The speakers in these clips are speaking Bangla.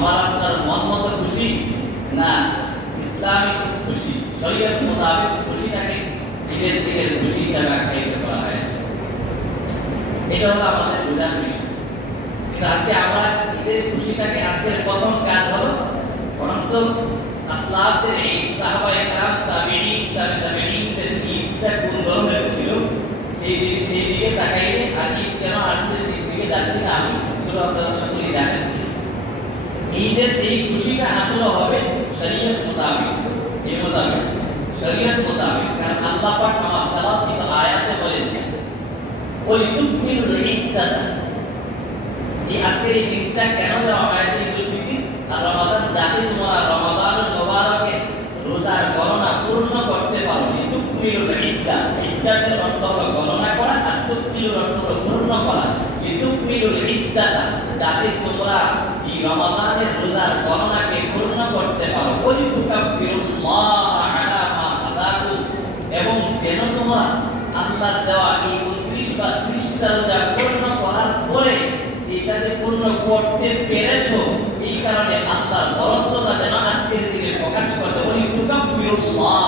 আমার আপনার মন মতো খুশি না ইসলামিক খুশি, শরীয়ত মোতাবেক খুশিটাকে ঈদের দিনের খুশি হিসাবে আখ্যায়িত করা হয়েছে। এটা হলো আমাদের বোঝার বিষয়। কিন্তু আজকে আমরা ঈদের খুশিটাকে আজকের প্রথম কাজ হলো বরঞ্চ আসলাফদের ঈদ, সাহাবায়ে কেরাম, তাবেঈন, তাবেঈনদের ঈদটা কোন ধরনের ছিল সেই দিকে তাকাইলে আর ঈদ কেন আসছে সেই দিকে যাচ্ছি না আমি, এগুলো আপনারা সকলেই জানেন। ঈদের এই খুশিটা আসলে হবে শরীয়ত মোতাবেক, এই মোতাবেক শরীয়ত মোতাবেক। কারণ আল্লাহ পাক আমার তেলাওয়াত আয়াতে বলেন ওই তুকমিলুল ইদ্দাতা, এই আজকের এই দিনটা কেন দেওয়া হয়েছে ঈদুল ফিতর আর রমাদান, যাতে তোমরা রমাদানুল মুবারকে রোজার গণনা পূর্ণ করতে পারো। তুকমিলুল ইদ্দা, ইদ্দাতের অর্থ হলো গণনা করা, আর তুকমিলুল অর্থ হলো পূর্ণ করা। তুকমিলুল ইদ্দাতা, যাতে তোমরা এই রমাদানের রোজার গণনাকে পূর্ণ করতে পারো। ওই তুকাব্বিরুল্লাহ আলা মা হাদাকুম, এবং যেন তোমরা আল্লাহর দেওয়া এই 29 বা 30টা রোজা পূর্ণ করার পরে এটা যে পূর্ণ করতে পেরেছো, এই কারণে আল্লাহর বরত্বটা যেন আজকের দিনে প্রকাশ করতে। ওই তুকাব্বিরুল্লাহ,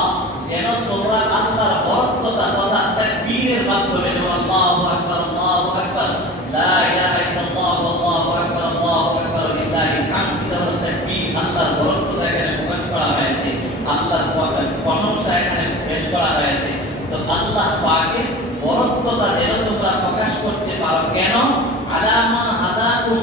যেন তোমরা আল্লাহর বরত্বতা তথা তাকবীরের মাধ্যমে আল্লাহু আকবার, আল্লাহু আকবার, লা ইলাহা ইল্লাল্লাহ, আল্লাহু আকবার, আল্লাহু আকবার, লিল্লাহিল হামদ, এটা হলো তাকবীর। আল্লাহর বরত্বতা এখানে প্রকাশ করা হয়েছে, আল্লাহর প্রশংসা এখানে পেশ করা হয়েছে। তো আল্লাহ পাকের বরত্বতা যেন তোমরা প্রকাশ করতে পারো। কেন? আলামা হাদাকুম,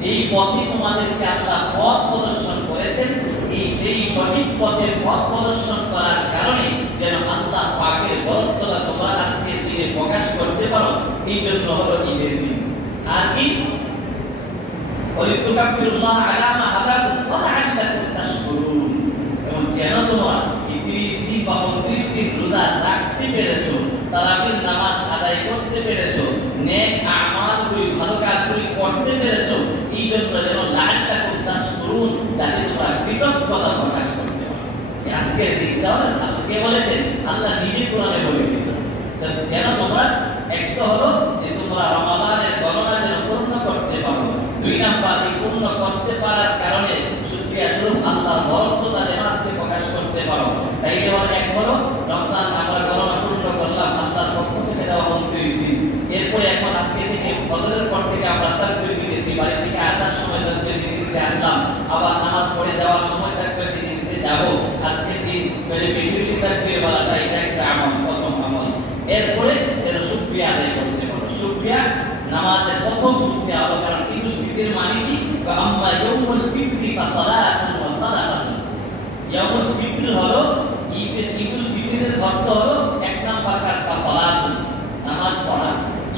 যেই পথে তোমাদেরকে আল্লাহ পথ প্রদর্শন করেছেন, এই সেই সঠিক পথের পথ প্রদর্শন করার কারণে যেন আল্লাহ পাকের বরত্বতা তোমরা আজকের দিনে প্রকাশ করতে পারো। এই জন্য হলো ঈদের দিন। আর কি ওয়ালিতুকাব্বিরুল্লাহ আলা মা হাদাকুম ওয়া লাআল্লাকুম তাশকুরুন, এবং যেন তোমরা এই 30 দিন বা 29 দিন রোজা রাখতে পেরেছো, তারাবির নামাজ আদায় করতে পেরেছো, নেক আমালগুলি ভালো কাজগুলি করতে পেরেছো, এই জন্য যেন লাআল্লাকুম তাশকুরুন, যাতে তোমরা কৃতজ্ঞতা প্রকাশ করতে পারো। আজকের দিনটা কে বলেছেন? আল্লাহ নিজে কোরআনে বলেছেন। যেন তোমরা একটা হলো যে তোমরা রমাদানের গণনা যেন পূর্ণ করতে পারো, 2 নাম্বার এই পূর্ণ করতে পারার কারণে শুকরিয়া স্বরূপ আল্লাহর বরত্বতা যেন আজকে প্রকাশ করতে পারো। তাই হলো এক হলো রমজান আমরা গণনা পূর্ণ করলাম, আল্লাহর পক্ষ থেকে দেওয়া 29 দিন। এরপরে এখন আজকে থেকে ফজরের পর থেকে আমরা তাকবীর দিতেছি, বাড়ি থেকে আসার সময় তাকবীর দিতে আসলাম, আবার নামাজ পড়ে যাওয়ার সময় তাকবীর দিতে যাব। আজকের দিন বেশি বেশি তাকবীর বলাটা এটা একটা আমল, প্রথম আমল। এরপরে যেন শুকরিয়া আদায় করতে পারো। শুকরিয়া নামাজের প্রথম শুকরিয়া হলো, কারণ ঈদুল ফিতর মানে কি? আম্মা ইয়াউমুল ফিতরি ফাসালাতুন ওয়া সালাতুন। ইয়াউমুল ফিতর হলো ঈদুল ফিতরের অর্থ হলো 1 নাম্বার কাজ ফাসালাতুন, নামাজ পড়া।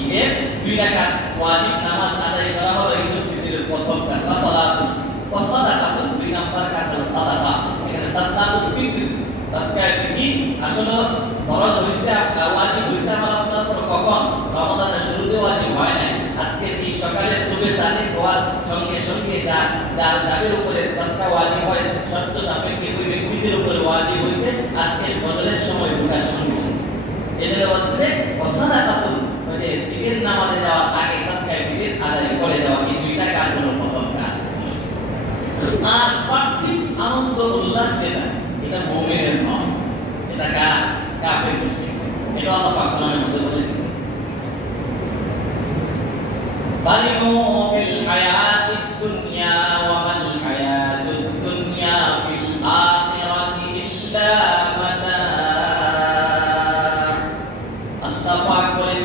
ঈদের 2 রাকাত ওয়াজিব নামাজ আদায় করা হলো ঈদুল ফিতরের প্রথম কাজ। ফাসালাতুন ওয়া সালাতুন, 2 নাম্বার কাজ হলো সালাত। এখানে সালাতুল ফিতর, সাদকায়ে ফিতর আসলে ফরজ হইছে, ওয়াজিব হইছে আমার আপনার উপর কখন? রমাদানের শুরুতে ওয়াজিব হয় নাই। আজকের এই সকালে সুবহে সাদিক হওয়ার সঙ্গে সঙ্গে যাদের উপরে সাদকা ওয়াজিব হয়, শর্ত সাপেক্ষে ওই ব্যক্তিদের উপর ওয়াজিব হইছে আজকের ফজরের সময় বোঝার সঙ্গে। এজন্য বলছে ওয়াসাদাকাতুন, মানে ঈদের নামাজে যাওয়ার আগে সাদকায়ে ফিতর আদায় করে যাওয়া, এই 2টা কাজ হলো প্রথম কাজ। আর পার্থিব আনন্দ উল্লাস যেটা, এটা মুমিনের নয়, এটা কাফের মুশরিক। এটা আল্লাহ পাক কোরআনের মধ্যে বলে দিয়েছেন, ফারিহু বিল হায়াতিদ দুনিয়া ওয়া মাল হায়াতুদ দুনিয়া ফিল আখিরাতি ইল্লা মাতা'। আল্লাহ পাক বলেন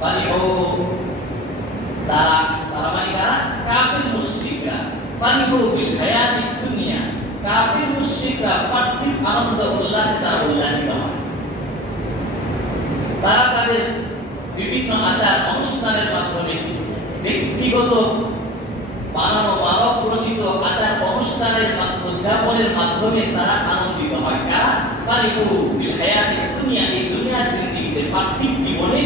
ফারিহু, তারা মানে কারা? কাফের মুশরিকরা। ফারিহু বিল হায়াতিদ দুনিয়া, কাফের মুশরিকরা পার্থিব আনন্দ উল্লাসে তারা উল্লাসিত হয়। তারা তাদের বিভিন্ন আচার অনুষ্ঠানের মাধ্যমে, ব্যক্তিগত বানানো মানব রচিত আচার অনুষ্ঠানের উদযাপনের মাধ্যমে তারা আনন্দিত হয়। কারা? ফারিহু বিল হায়াতিদ দুনিয়া, এই দুনিয়ার জিন্দেগিতে পার্থিব জীবনে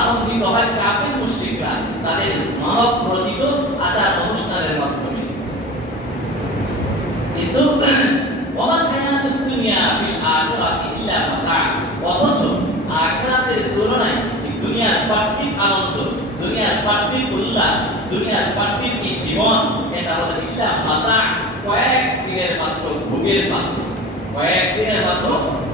আনন্দিত হয় কাফের মুশরিকরা তাদের মানব রচিত আচার অনুষ্ঠানের মাধ্যমে। কিন্তু ওয়াল হায়াতুদ দুনিয়া ফিল আখিরাতি ইল্লা মাতা', অথচ আখিরাতের তুলনায় দুনিয়ার পার্থিব আনন্দ, দুনিয়ার পার্থিব উল্লাস, দুনিয়ার পার্থিব জীবন, এটা হলো ইল্লা মাতা, কয়েক দিনের মাত্র ভোগের মাত্র, কয়েক দিনের মাত্র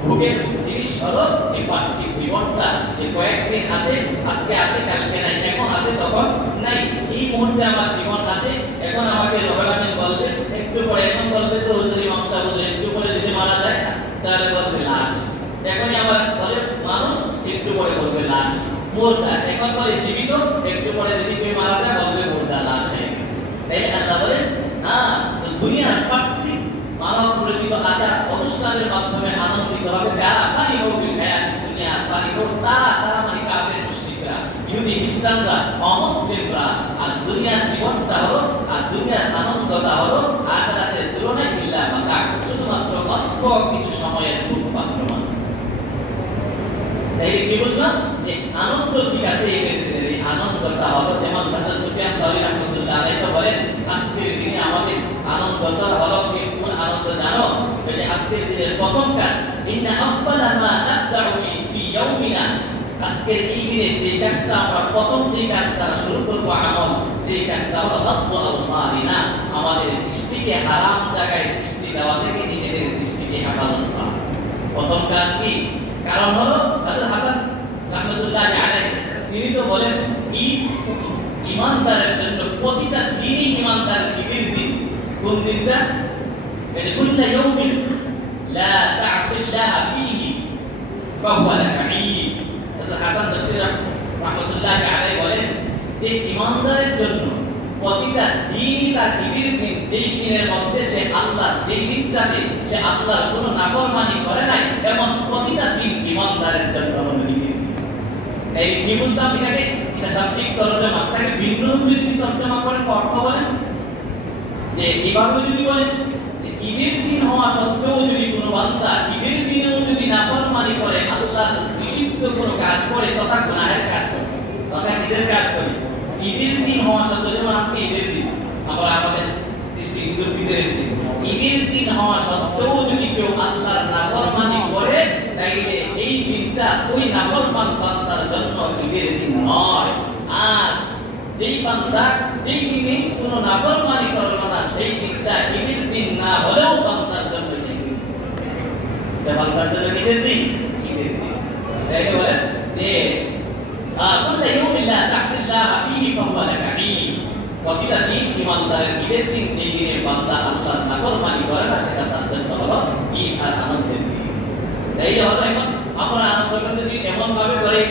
ভোগের জিনিস হলো এই পার্থিব জীবনটা। যে কয়েকদিন আছে, আজকে আছে কালকে নাই, এখন আছে তখন নাই, এই মুহূর্তে আমার জীবন আছে, এখন আমাকে রহমানের বলবে একটু পরে, এখন বলবে তো হুজুর ইমাম সাহেব হুজুর একটু পরে যদি মারা যায় না তাহলে বলবে লাশ, এখনই আবার বলে মানুষ, একটু পরে বলবে লাশ, মুর্দা, এখন বলে জীবিত, একটু পরে যদি কেউ মারা যায় বলবে মুর্দা, লাশ হয়ে গেছে। তাই আল্লাহ বলেন হ্যাঁ, তো দুনিয়ার পার্থিব মানব রচিত আচার অনুষ্ঠানের মাধ্যমে আনন্দিত হবে। যারা পানি হোক দুনিয়া পানি হোক, তারা মানে কাফের মুশরিকরা, ইহুদি খ্রিস্টানরা, অমুসলিমরা। আর দুনিয়ার জীবনটা হলো, আর দুনিয়ার আনন্দটা হলো আখিরাতের তুলনায় ইল্লা মাতা, শুধুমাত্র অল্প কিছু সময়ের রূপমাত্র মাত্র। তাই কি বুঝলাম যে আনন্দ ঠিক আছে, এদের দিনের এই আনন্দটা হলো যেমন হযরত সুফিয়ান সাউরি রাহমাতুল্লাহ আলাইহি তো বলেন আজকের দিনে আমাদের আনন্দটা হলো কি, কোন আনন্দ জানো? যে আজকের দিনের প্রথম কাজ, ইন্না আফদালা মা নাবদাউ ফি ইয়াউমিনা, আজকের এই দিনে যে কাজটা আমরা প্রথম যে কাজটা শুরু করব আমল, সেই কাজটা হলো রাদ্দু আবসারিনা, আমাদের দৃষ্টিকে হারাম জায়গায় দৃষ্টি দেওয়া থেকে নিজেদের দৃষ্টিকে হেফাজত করা। প্রথম কাজ কি? কারণ হলো হযরত হাসান রাহমাতুল্লাহ আলাইহি তিনি তো বলেন ঈমানদারের জন্য প্রতিটা দিনই ঈমানদারের ঈদের দিন। কোন দিনটা? এটা কুল্লু ইয়াউমিন লা তা'সিল্লাহ ফীহি ফাহুয়া লাকা ঈদ। হযরত হাসান বসরি রাহমাতুল্লাহ আলাইহি বলেন যে ঈমানদারের জন্য প্রতিটা দিনই তার ঈদের দিন, যেই দিনের মধ্যে সে আল্লাহ, যেই দিনটাতে সে আল্লাহর কোনো নাফরমানি করে নাই, এমন প্রতিটা দিন ঈমানদারের জন্য হলো ঈদের। এই কি বুঝতাম এটাকে? এটা শাব্দিক তরজমা, তাকে ভিন্ন যদি তরজমা করে অর্থ বলেন যে এইভাবে যদি বলেন যে ঈদের দিন হওয়া সত্ত্বেও যদি কোনো বান্দা ঈদের দিনেও যদি নাফরমানি করে, আল্লাহর নিষিদ্ধ কোনো কাজ করে, তথা গুনাহের কাজ করে, তথা কিসের কাজ করে? ঈদের দিন হওয়া সত্ত্বেও, যেমন আজকে ঈদের দিন, আমরা আমাদের দৃষ্টি ঈদুল ফিতরের দিন, ঈদের দিন হওয়া সত্ত্বেও যদি কেউ আল্লাহর নাফরমানি করে, তাইলে এই দিনটা ওই নাফরমান বান্দার জন্য ঈদের দিন নয়। আর যেই বান্দা যেই দিনে কোনো নাফরমানি করবে না, সেই দিনটা ঈদের দিন না হলেও বান্দার জন্য ঈদের দিন। বান্দার জন্য কিসের দিন? ঈদের দিন। তাই বলে যে কুল্লু ইয়াউমিন লা তা'সিল্লাহ ফীহি ফাহুয়া লাকা ঈদ, প্রতিটা দিন ঈমানদারের ঈদের দিন, যেই দিনে বান্দা আল্লাহর নাফরমানি করে না, সেটা তার জন্য হলো ঈদ আর আনন্দের দিন। তাই হলো এখন আমরা আনন্দ করতে যদি এমন ভাবে করে,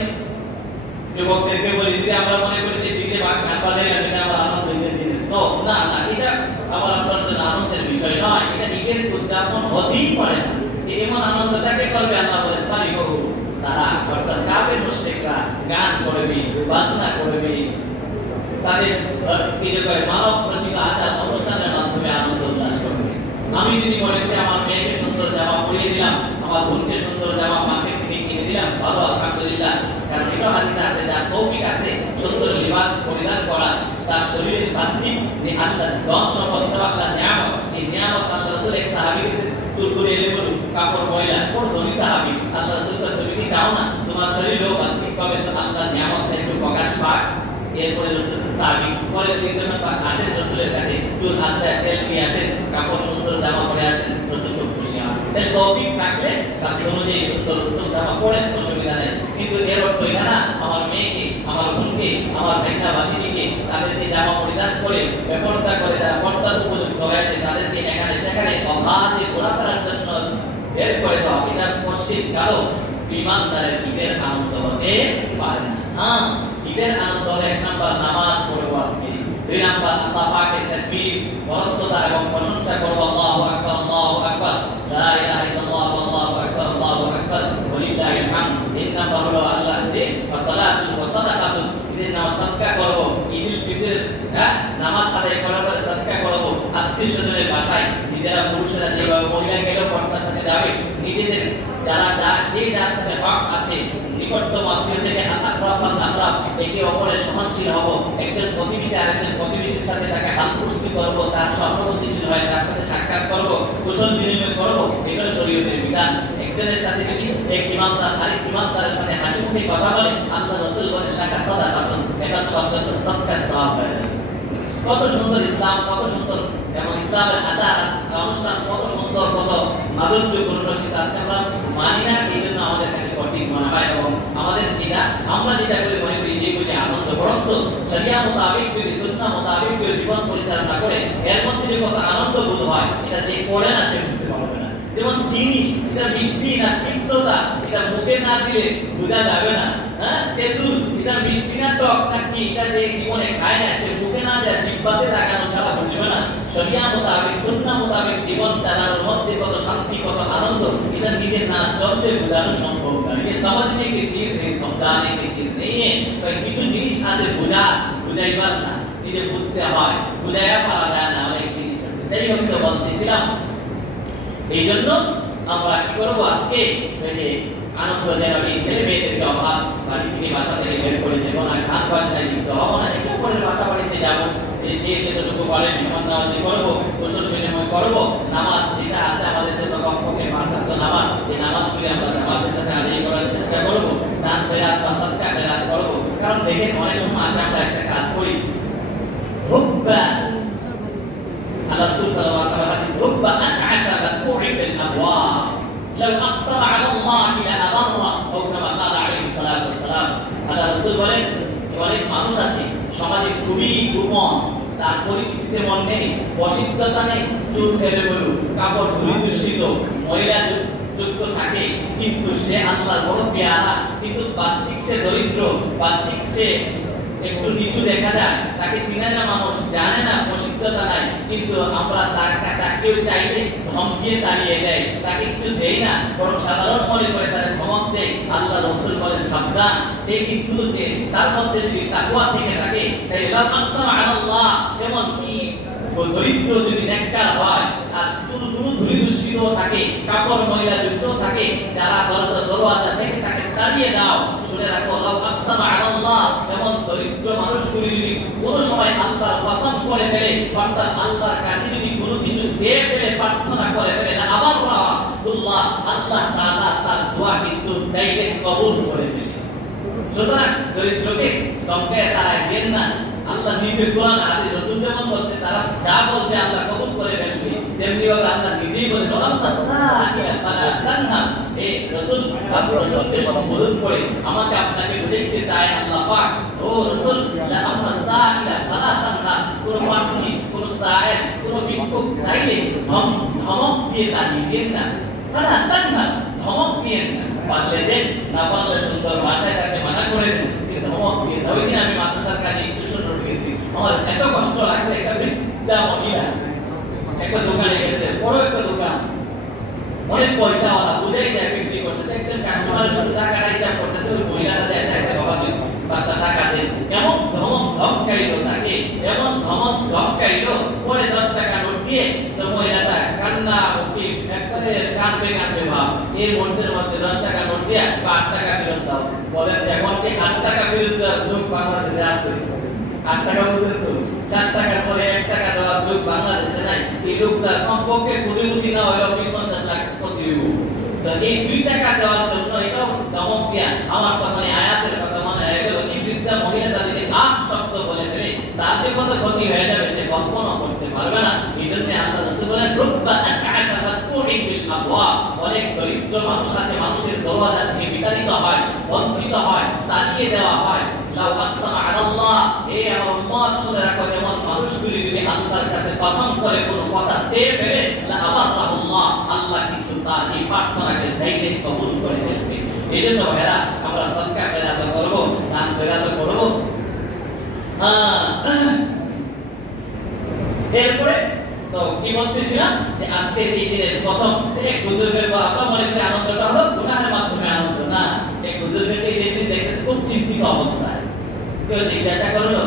যুবকদেরকে বলি যদি আমরা মনে করি যে ডিজে বা গান বাজাই না, এটা আমার আনন্দের দিন, তো না না, এটা আমার আপনার জন্য আনন্দের বিষয় নয়, এটা ঈদের উদযাপন হতেই পারে না। এমন আনন্দটাকে করবে আল্লাহ বলেন পারি হোক, তারা অর্থাৎ কাফের মুশরিকরা গান করবে, বাজনা করবে, তাদের কি যে মানব রচিত আচার অনুষ্ঠানের মাধ্যমে আনন্দ উল্লাস করবে। আমি যদি মনে করি আমার মেয়েকে সুন্দর জামা পরিয়ে দিলাম, আমার বোনকে সুন্দর জামা মার্কেট থেকে কিনে দিলাম, ভালো আলহামদুলিল্লাহ, কারণ এটা হাদিসে আছে যার তৌফিক আছে সুন্দর লিবাস পরিধান করা, তার শরীরের বাহ্যিক যে আল্লাহর ধন সম্পদ, আল্লাহর নিয়ামত, এই নিয়ামত আল্লাহ রাসূল এক সাহাবী কাছে চুল করে এলে বলুন কাপড় ময়লা, কোন ধনী সাহাবী, আল্লাহ রাসূল তুমি কি চাও না তোমার শরীরেও বাহ্যিকভাবে আল্লাহর নিয়ামত একটু প্রকাশ পাক? এরপরে রাসূল সাহাবী পরের দিন আসেন রাসূলের কাছে, চুল আশ্রয় তেল দিয়ে আসেন, কাপড় সুন্দর জামা পরে আসেন, রাসূল খুব খুশি হন। তাই তৌফিক থাকলে সাধ্য অনুযায়ী সুন্দর জামা পরেন, অসুবিধা নেই। কিন্তু এর অর্থ এটা না আমার মেয়েকে, আমার বোনকে, আমার ভাইটা ভাতিজিকে তাদেরকে জামা পরিধান করে বেপরদা করে যারা পর্দার উপযুক্ত হয়েছে তাদেরকে এখানে সেখানে অবাধে ঘোরাফেরার জন্য বের করে দেওয়া, এটা পশ্চিম কারো ঈমানদারের ঈদের আনন্দ হতে পারে না। হ্যাঁ, ঈদের আনন্দ হলে এক নাম্বার নামাজ পড়বো আজকে, দুই নাম্বার আল্লাহ পাকের তাকবীর, বরত্বতা এবং প্রশংসা করবো, আল্লাহু আকবার, আল্লাহু আকবার, লা ইলাহা ইল্লাল্লাহ, আল্লাহু আকবার, আল্লাহু আকবার, ওয়ালিল্লাহিল হামদ। তিন নাম্বার হলো আল্লাহ যে সালাতুল ওয়া সাদাকাতুল, ঈদের নামাজ সাদকা করবো, ঈদুল ফিতর নামাজ আদায় করার পরে সাদকা করবো, আত্মীয়স্বজনের বাসায় নিজেরা পুরুষেরা যেভাবে মহিলা গেলেও পর্দার সাথে যাবে, নিজেদের যারা যার সাথে হক আছে নিকটতম আত্মীয় থেকে আমরা একে অপরের সহনশীল হব, একজন প্রতিবেশী আরেকজন প্রতিবেশীর সাথে তাকে হাতকুশি করব, তার সহানুভূতিশীল হয় তার সাথে সাক্ষাৎ করব, কুশল বিনিময় করব, এগুলো শরীয়তের বিধান। একজনের সাথে যদি এক ইমানদার আরেক ইমানদারের সাথে হাসি মুখে কথা বলে, আল্লাহ রাসূল বলেন লাকা সাদাকাতুন, এটা তোমার জন্য সাদকার সওয়াব হয়ে যাবে। কত সুন্দর ইসলাম, কত সুন্দর এবং ইসলামের আচার অনুষ্ঠান কত সুন্দর, কত মাধুর্যপূর্ণ, কিন্তু আজকে আমরা মানি না, এই জন্য আমাদের কাছে কঠিন মনে হয়। এবং আমাদের আমরা যেটা করে মনে করি যে বুঝে আনন্দ, বরং শরিয়া মোতাবেক যদি সুন্নাহ মোতাবেক যদি জীবন পরিচালনা করে এর মধ্যে যে কত আনন্দ বোধ হয়, এটা যে পড়ে না সে বুঝতে পারবে না। যেমন চিনি, এটা মিষ্টি না তিক্ততা, এটা মুখে না দিলে বোঝা যাবে না। হ্যাঁ, তেঁতুল, এটা মিষ্টি না টক না কি, এটা যে জীবনে খায় না সে মুখে না দেয় জিহ্বাতে লাগানো ছাড়া বুঝবে না। শরিয়া মোতাবেক সুন্নাহ মোতাবেক জীবন চালানোর মধ্যে কত শান্তি, কত আনন্দ, এটা নিজে না চলতে বোঝানো সম্ভব না। ये समझने की चीज नहीं, समझाने की चीज नहीं है। तो কিছু জিনিস আছে বুঝাইবার না, নিজে বুঝতে হয়, বুঝাইয়া পারা যায় না অনেক জিনিস আছে। তাই হয়তো বলতেছিলাম এই জন্য আমরা কি করব আজকে, এই যে আনন্দ যেভাবে ছেলে মেয়েদেরকে অভাব বাড়ি থেকে বাসা থেকে বের করে দেবো না, গান বাজনায় লিপ্ত হবো না, একটু করে বাসা বাড়িতে যাবো, যে যেটুকু পারে মেহমান নামাজি করবো, কুশল বিনিময় করবো, নামাজ যেটা আছে আমাদের জন্য কমপক্ষে 5 ওয়াক্ত নামাজ, এই নামাজগুলি আমরা জামাতের সাথে আদায় করার চেষ্টা করবো, দান খয়রাত বা সাদকা খয়রাত করবো। কারণ দেখেন অনেক সময় আসে আমরা একটা কাজ করি, হুব্বা আল্লাহ রাসূল সাল্লাল্লাহু আলাইহি ওয়াসাল্লাম হাদিস, হুব্বা আশআসা মাকুই ফিল আবওয়াব লাউ আকসারা আলা আল্লাহ লা আবাররা, ও কামা ক্বালা আলাইহিস সালাতু ওয়াস সালাম। আল্লাহ রাসূল বলেন অনেক মানুষ আছে সমাজে খুবই গোপন, তার পরিচিতিতে মন নেই, প্রসিদ্ধতা নেই, চুল এলোমেলো, কাপড় ধুলি দূষিত, মহিলা যুক্ত থাকে, কিন্তু সে আল্লাহর বড় পেয়ারা, কিন্তু বাহ্যিক সে দরিদ্র, বাহ্যিক সে একটু নিচু দেখা যায়, তাকে চিনে না মানুষ, জানে না, প্রসিদ্ধতা নাই, কিন্তু আমরা তাকেও চাইলে ধমকিয়ে তাড়িয়ে দেয়, তাকে কিছু দেয় না, বরং সাধারণ মনে করে তারা ধমক দেয়। আল্লাহ রাসূল বলেন সাবধান, সে কিন্তু যে তার মধ্যে যদি তাকওয়া থেকে থাকে, তাই লা আকসারা আলাল্লাহ, এমন কি দরিদ্র যদি নেককার হয় আর চুল ধুলি দূষিত থাকে, কাপড় ময়লা যুক্ত থাকে, যারা দরওয়াজা থেকে তাকে তাড়িয়ে দাও। শুনে রাখো, লা আকসারা আলাল্লাহ, এমন দরিদ্র মানুষগুলি যদি কোনো সময় আল্লাহর কসম করে ফেলে, অর্থাৎ আল্লাহর কাছে যদি কোনো কিছু চেয়ে ফেলে, প্রার্থনা করে ফেলে, আবার আল্লাহ তাআলা তার দোয়া কিন্তু ডাইরেক্ট কবুল করে ফেলে। সুতরাং দরিদ্রকে ধমকায় তারা দেন না। আল্লাহ নিজে কোরআন হাদিস রাসূল যেমন বলেছে, তারা যা বলবে আল্লাহ কবুল করে ফেলবে, তেমনি ভাবে আল্লাহ নিজেই বলেন ফালা তানহা। এই রাসূল সব রাসূলকে সম্বোধন করে আমাকে আপনাকে বুঝাইতে চায় আল্লাহ পাক, ও রাসূল আমরা সাইলা ফালা তানহা, কোন প্রার্থী, কোন সায়েল, কোন ভিক্ষুক চাইলে ধমক দিয়ে তাড়িয়ে দেন না, ফালা তানহা, ধমক দিয়েন না, পারলে দেন, না পারলে সুন্দর ভাষায় তাকে মানা করে দেন, কিন্তু ধমক দিয়ে না। ওই দিন আমি মাদ্রাসার কাজে স্টেশন রোড গেছি, আমার এত কষ্ট লাগছে, একটা বৃদ্ধা মহিলা একটা দোকানে গেছে, বড় একটা দোকান, অনেক পয়সা ওরা বুঝাই যায় বিক্রি করতেছে, একজন কাস্টমার শুধু টাকাটা হিসাব করতেছে, ওই মহিলাটা চাইছে বাবা 5টা টাকা দেন, এমন ধমকাইলো তাকে, এমন ধমকাইলো, পরে 10 টাকা নোট দিয়ে তো মহিলাটা কান্না মুখে একবারে কাঁদবে ভাব, এই মুহূর্তের মধ্যে 10 টাকা নোট দিয়ে 8 টাকা ফেরত দাও। বলেন এখন কি 8 টাকা ফেরত দেওয়ার যোগ বাংলাদেশে আছে? 8 টাকা বুঝেন তো, 4 টাকার পরে 1 টাকা দেওয়ার যোগ বাংলাদেশে নাই। এই লোকটা কমপক্ষে কোটি না হলেও 20-50 লাখ কোটি হইব। তো এই 2 টাকা দেওয়ার জন্য এটাও ধমক দিয়া আমার কথা মানে আয়াতের কথা মনে হয়ে গেল, এই বৃদ্ধা মহিলাটা যদি আট শব্দ বলে ফেলে তার যে কত ক্ষতি হয়ে যাবে সে কল্পনা করতে পারবে না। এই জন্য আল্লাহ রাসূল বলেন রুব্বা আশআসা মাতকুইন বিল আবওয়াব, অনেক দরিদ্র মানুষ আছে, মানুষের দরওয়াজা থেকে বিতাড়িত হয়, বঞ্চিত হয়, তাড়িয়ে দেওয়া হয়। লাউ আকসামা আলাল্লাহ, এই আমার উম্মত শুনে রাখো, যেমন মানুষগুলি যদি আল্লাহর কাছে কসম করে কোনো কথা চেয়ে ফেলে, লা আবাররাহুল্লাহ, আল্লাহ কিন্তু তার এই প্রার্থনাকে ডাইরেক্ট কবুল করে ফেলবে। এই জন্য ভাইরা আমরা সদকা খয়রাত করব, দান খয়রাত করব। এরপরে তো কি বলতেছিলাম যে আজকের এই দিনের প্রথম এক বুজুর্গের বা আমরা মনে করি আনন্দটা হলো গুনাহের মাধ্যমে আনন্দ না। এক বুজুর্গকে যেদিন দেখতেছি খুব চিন্তিত অবস্থায়, কেউ জিজ্ঞাসা করলো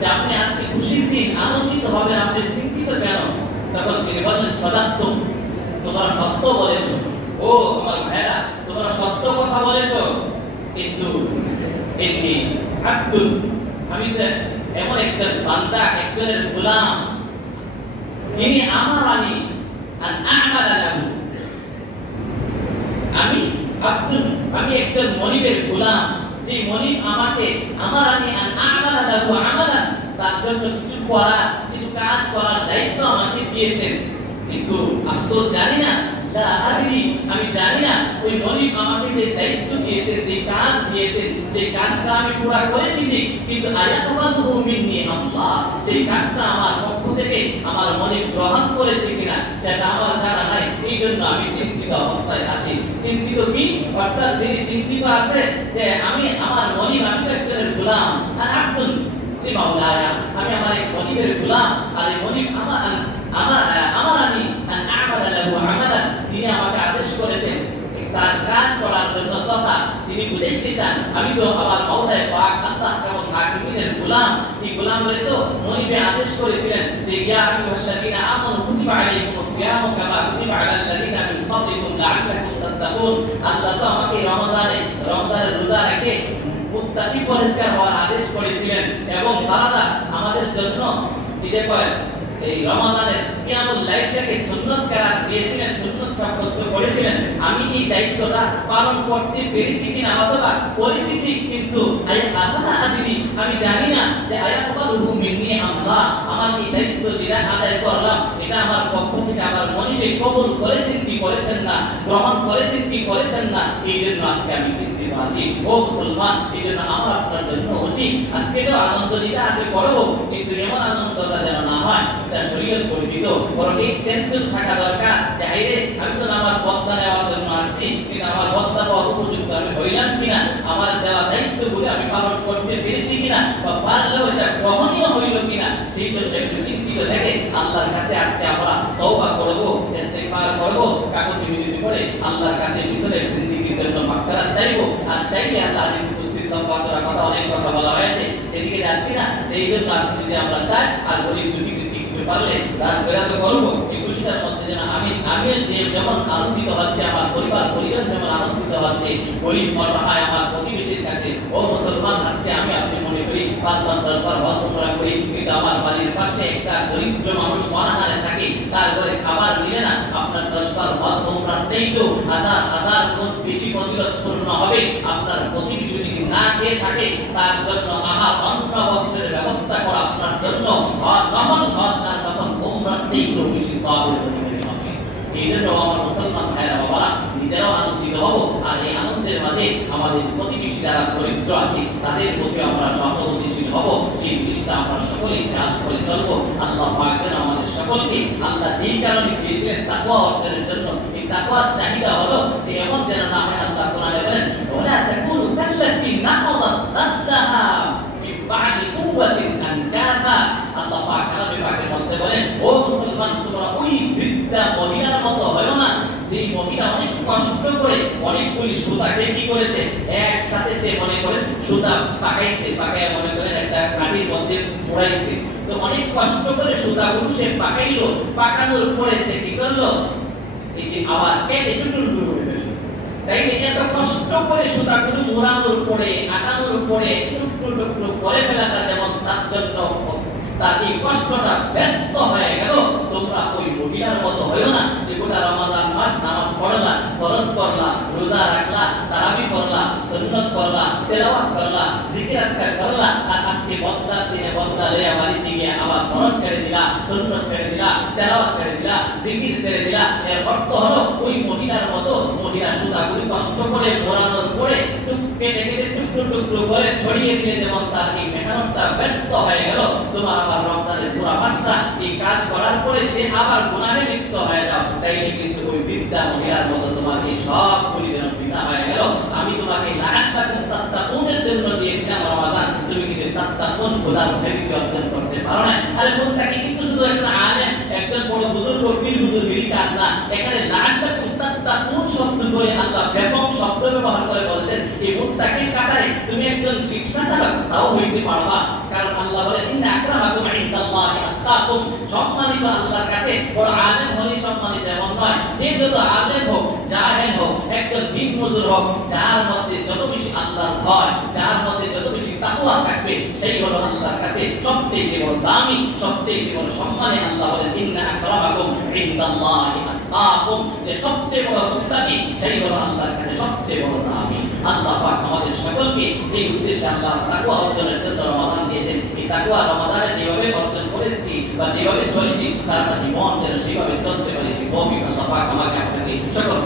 যে আপনি আজকে খুশির দিন, আনন্দিত হবেন, আপনি চিন্তিত কেন? তখন তিনি বললেন সদাত্ত, তোমরা সত্য বলেছো। ও আমার ভাইরা, তোমরা সত্য কথা বলেছো, কিন্তু এমনি আব্দুল, আমি তো এমন একটা বান্দা, একজনের গোলাম, যিনি আমারানি আন আ'মালা লাহু, আমি আব্দুল, আমি একজন মনিবের গোলাম, যে মনিব আমাকে আমারানি আন আ'মালা লাহু আমালান, তার জন্য কিছু করা, কিছু কাজ করার দায়িত্ব আমাকে দিয়েছেন, কিন্তু আফসোস জানি না, আমি জানি না ওই মনিব আমাকে যে দায়িত্ব দিয়েছেন, যে কাজ দিয়েছেন, সেই কাজটা আমি পুরা করেছি ঠিক, কিন্তু আয়াতুল্লাহু মিন্নি আল্লাহ, সেই কাজটা আমার পক্ষ থেকে আমার মনিব গ্রহণ করেছে কিনা সেটা আমার জানা নাই। এই জন্য আমি চিন্তিত অবস্থায় আছি। চিন্তিত কি? অর্থাৎ তিনি চিন্তিত আছে যে আমি আমার মনিব, আমি তো একজনের গোলাম, আর আব্দুল মাওলায়া, আমি আমার এক মনিবের গোলাম, আর এই মনিব তিনি আমাকে আদেশ করেছেন তার কাজ করার জন্য, তথা তিনি বুঝাইতে চান আমি তো আমার মাওলায়ে পাক আল্লাহ এবং হাকিমের গোলাম। এই গোলাম বলে তো মনিবে আদেশ করেছিলেন যে ইয়া আইয়ুহাল্লাযীনা আমানু কুতিবা আলাইকুমুস সিয়ামু কামা কুতিবা আলাল লাযীনা মিন ক্বাবলিকুম লাআল্লাকুম তাত্তাকুন। আল্লাহ তো আমাকে রমজানের রোজা রেখে মুত্তাকি পরহেজগার হওয়ার আদেশ করেছিলেন, এবং ফারাদা আমাদের জন্য দিতে পারেন এই রমাদানের কিয়ামুল লাইলটাকে সুন্নাত করার দিয়েছিলেন, সুন্নাত সাব্যস্ত করেছিলেন। আমি এই দায়িত্বটা পালন করতে পেরেছি কিনা, অথবা করেছি ঠিক, কিন্তু আমি জানি না যে আয়াতুল্লাহু মিন্নি আল্লাহ, আমার এই দায়িত্ব যেটা আদায় করলাম এটা আমার পক্ষ থেকে আমার মনিবে কবুল করেছেন কি করেছেন না, গ্রহণ করেছেন কি করেছেন না। এই জন্য আজকে আমি চিন্তিত আছি। ও মুসলমান, এই জন্য আমার আপনার জন্য উচিত আজকে তো আনন্দ যেটা আছে করবো, কিন্তু এমন আনন্দটা যেন না হয় এটা শরীয়ত বর্ণিত, বরং এই টেনশন থাকা দরকার যে আইরে আমি তো আমার বদলা নেওয়ার জন্য আসছি, কিন্তু আমার বদলা পাওয়া উপযুক্ত আমি হইলাম কিনা, আমার দেওয়া দায়িত্বগুলো আমি পালন করতে পেরেছি কিনা, বা পারলেও এটা গ্রহণীয় হইল কিনা, সেই জন্য একটু চিন্তিত থেকে আল্লাহর কাছে আজকে আমরা তওবা করব, ইস্তিগফার করব, কাকুতি মিনতি করে আল্লাহর কাছে মিশরের জিন্দেগির জন্য মাগফিরাত চাইবো। আর চাইলে আল্লাহ হাদিসে কুদসি লম্বা করা কথা, অনেক কথা বলা হয়েছে, সেদিকে যাচ্ছি না। এই জন্য আজকে যদি আমরা চাই আর গরিব দুঃখীদের কিছু পারলে তার বেড়াতে করবো, এই খুশিটার মধ্যে যেন আমি যেমন আনন্দিত হচ্ছে, আমার পরিবার যেমন আনন্দিত হচ্ছে, গরিব অসহায় আমার প্রতিবেশীর কাছে। ও মুসলমান, আজকে আমি আপনি মনে করি ৫ দরবার হজ উমরা করি, কিন্তু আমার বাড়ির পাশে একটা দরিদ্র মানুষ অনাহারে থাকে, তারপরে খাবার মিলে না, আপনার ১০ বার হজ উমরার চাইতেও হাজার গুণ বেশি ফজিলতপূর্ণ হবে। আপনার প্রতিবেশী যদি না খেয়ে থাকে তার জন্য আহার অন্ন বস্ত্রের ব্যবস্থা করা আপনার জন্য নফল হজ আর নফল উমরার চাইতেও বেশি সওয়াবের অধিকারী হবে। এই জন্য আমার মুসলমান ভাইরা বাবারা নিজেরাও আনন্দিত হব, আর এই আনন্দের মাঝে আমাদের প্রতিবেশী যারা দরিদ্র আছে তাদের প্রতি আমরা সহানুভূতিশীল হব। সেই জিনিসটা আমরা সকলেই কাজ করে চলবো। আল্লাহ পাক যেন আমাদের সকলকে আল্লাহ যেই কারণে দিয়েছিলেন তাকওয়া অর্জনের জন্য, এই তাকওয়ার চাহিদা হলো যে এমন যেন না হয়, আল্লাহ কোরআনে বলেন ওয়ালা তাকুনু কাল্লাতী নাকাদাত গাসলাহা মিন বা'দি কুওয়াতিন আনকাসা। আল্লাহ পাক কালামে পাকের মধ্যে বলেন, ও মুসলমান, তোমরা ওই বৃদ্ধা মহিলার মতো হয়ো না যেই মহিলা অনেক কষ্ট করে অনেকগুলি সুতাকে কি করেছে একসাথে, সে মনে করেন সুতা পাকাইছে, পাকাইয়া মনে করেন একটা কাঠির মধ্যে মোড়াইছে, তো অনেক কষ্ট করে সুতাগুলো সে পাকাইলো, পাকানোর পরে সে কি করলো, এই যে আবার কেটে টুকরো করে ফেললো। তাই এত কষ্ট করে সুতাগুলো মোড়ানোর পরে, আটানোর পরে টুকরো টুকরো করে ফেলাটা যেমন তার জন্য তার এই কষ্টটা ব্যর্থ হয়ে গেল, তোমরা ওই মহিলার মতো হইও না যে গোটা রমাদান মাস নামাজ পড়লা, ফরজ করলা, রোজা রাখলা, তারাবি করলা, সুন্নাত করলা, তেলাওয়াত করলা, জিকির আজকার করলা, আর আজকে বদলার দিনে বদলা লইয়া বাড়িতে গিয়ে আবার ফরজ ছেড়ে দিলা, সুন্নাত ছেড়ে দিলা, তেলাওয়াত ছেড়ে দিলা, জিকির ছেড়ে দিলা। এর অর্থ হলো ওই মহিলার মতো মহিলা সুতাগুলি কষ্ট করে মোড়ানোর পরে কেটে কেটে টুকরো টুকরো করে ছড়িয়ে দিলে যেমন তার এই মেহনতটা ব্যর্থ হয়ে গেল, তোমার আবার রমজানের পুরো মাসটা এই কাজ করার পরে যে আবার গুনাহে লিপ্ত হয়ে যাও, তাইলে কিন্তু ওই বৃদ্ধা মহিলার মতো তোমার এই সব পরিবেশন বিনা হয়ে গেল। আমি তোমাকে লাআল্লাকুম তাত্তাকুনের জন্য দিয়েছিলাম রমাদান, তুমি কিন্তু তাত্তাকুন খোদার ভয় অর্জন করতে পারো না। আরে কোনটাকে কিন্তু শুধু একটা আলেম, একজন বড় বুজুর্গ, পীর বুজুর্গের কাজ না, এখানে লাআল্লাকুম তাত্তাকুন শব্দ করে আল্লাহ ব্যাপক শব্দ ব্যবহার করে বলছেন এই মুত্তাকির কাতারে তুমি একজন রিকশা চালক তাও হইতে পারবা, কারণ আল্লাহ বলেন ইন্না আকরামাকুম ইনদাল্লাহি আত্তাকুম। সম্মানিত আল্লাহর কাছে বড় আলেম হলে সম্মানিত এমন নয়, যে যত আলেম হোক, জাহেল হোক, একজন দিন মজুর হোক, যার মধ্যে যত বেশি আল্লাহর ভয়, যার মধ্যে যত বেশি তাকওয়া থাকবে, সেই হলো আল্লাহর কাছে সবচেয়ে বড় দামি, সবচেয়ে বড় সম্মানে। আল্লাহ বলেন ইন্না আকরামাকুম ইনদাল্লাহি আত্তাকুম, যে সবচেয়ে বড় মুত্তাকি সেই হলো আল্লাহর কাছে সবচেয়ে বড় দামি। আল্লাহ পাক আমাদের সকলকে যে উদ্দেশ্যে আল্লাহ তাকওয়া অর্জনের জন্য রমাদান দিয়েছেন, এই তাকওয়া রমাদানে যেভাবে অর্জন করেছি বা যেভাবে চলেছি সারাটা জীবন যেন সেইভাবে চলতে পারি সেই তৌফিক আল্লাহ পাক আমাকে আপনাকে সকল